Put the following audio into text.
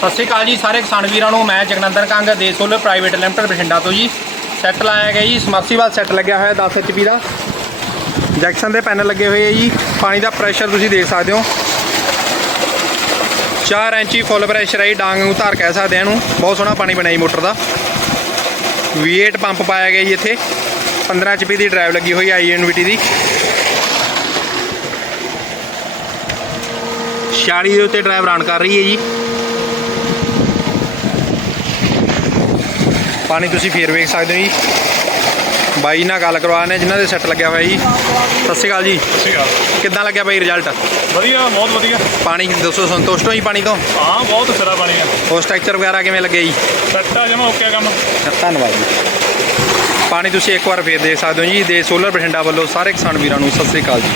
ਸਤਿ ਸ਼੍ਰੀ ਅਕਾਲ ਜੀ, ਸਾਰੇ ਕਿਸਾਨ ਵੀਰਾਂ ਨੂੰ, ਮੈਂ ਜਗਨੰਦਨ ਕੰਗ ਦੇ ਸੋਲਰ ਪ੍ਰਾਈਵੇਟ ਲਿਮਟਿਡ ਬਠਿੰਡਾ ਤੋਂ ਜੀ। ਸੈੱਟ ਲਾਇਆ ਗਿਆ ਜੀ ਸਮਰਸੀਬਲ ਸੈੱਟ ਲੱਗਿਆ ਹੋਇਆ 10 ਐਚਪੀ ਦਾ। ਜੈਕਸ਼ਨ ਦੇ ਪੈਨਲ ਲੱਗੇ ਹੋਏ ਆ ਜੀ, ਪਾਣੀ ਦਾ ਪ੍ਰੈਸ਼ਰ ਤੁਸੀਂ ਦੇਖ ਸਕਦੇ ਹੋ। 4 ਇੰਚੀ ਫੁੱਲ ਪ੍ਰੈਸ਼ਰ ਹੈ ਜੀ, ਡਾਂਗ ਨੂੰ ਧਾਰ ਕਹਿ ਸਕਦੇ ਆ ਇਹਨੂੰ, ਬਹੁਤ ਸੋਹਣਾ ਪਾਣੀ ਬਣਿਆ ਜੀ ਮੋਟਰ ਦਾ। V8 ਪੰਪ ਪਾਇਆ ਗਿਆ ਜੀ ਇੱਥੇ 15 ਐਚਪੀ ਦੀ ਡਰਾਈਵ ਲੱਗੀ ਹੋਈ ਆਈ ਐਨਵੀਟੀ ਦੀ। 46 ਦੇ ਉੱਤੇ ਡਰਾਈਵ ਰਨ ਕਰ ਰਹੀ ਹੈ ਜੀ। ਪਾਣੀ ਤੁਸੀਂ ਫੇਰ ਵੇਖ ਸਕਦੇ ਹੋ ਜੀ। ਬਾਈ ਨਾਲ ਗੱਲ ਕਰਵਾਣੇ ਜਿਨ੍ਹਾਂ ਦੇ ਸੈੱਟ ਲੱਗਿਆ ਹੋਇਆ ਜੀ। ਸਤਿ ਸ਼੍ਰੀ ਅਕਾਲ ਜੀ। ਸਹੀ ਗੱਲ ਕਿੱਦਾਂ ਲੱਗਿਆ ਬਾਈ ਰਿਜ਼ਲਟ ਵਧੀਆ ਬਹੁਤ ਵਧੀਆ। ਪਾਣੀ ਦੱਸੋ ਸੰਤੁਸ਼ਟ ਹੋ ਜੀ ਪਾਣੀ ਤੋਂ? ਹਾਂ ਬਹੁਤ ਸਿਰਾ ਪਾਣੀ ਆ। ਉਹ ਸਟਰਕਚਰ ਵਗੈਰਾ ਕਿਵੇਂ ਲੱਗਿਆ ਜੀ? ਸੈੱਟ ਜਮਾ ਓਕੇ ਕੰਮ। ਧੰਨਵਾਦ ਜੀ। ਪਾਣੀ ਤੁਸੀਂ ਇੱਕ ਵਾਰ ਫੇਰ ਦੇਖ ਸਕਦੇ ਹੋ ਜੀ। ਦੇ ਸੋਲਰ ਬਠਿੰਡਾ ਵੱਲੋਂ ਸਾਰੇ ਕਿਸਾਨ ਵੀਰਾਂ ਨੂੰ ਸਤਿ ਸ਼੍ਰੀ ਅਕਾਲ ਜੀ।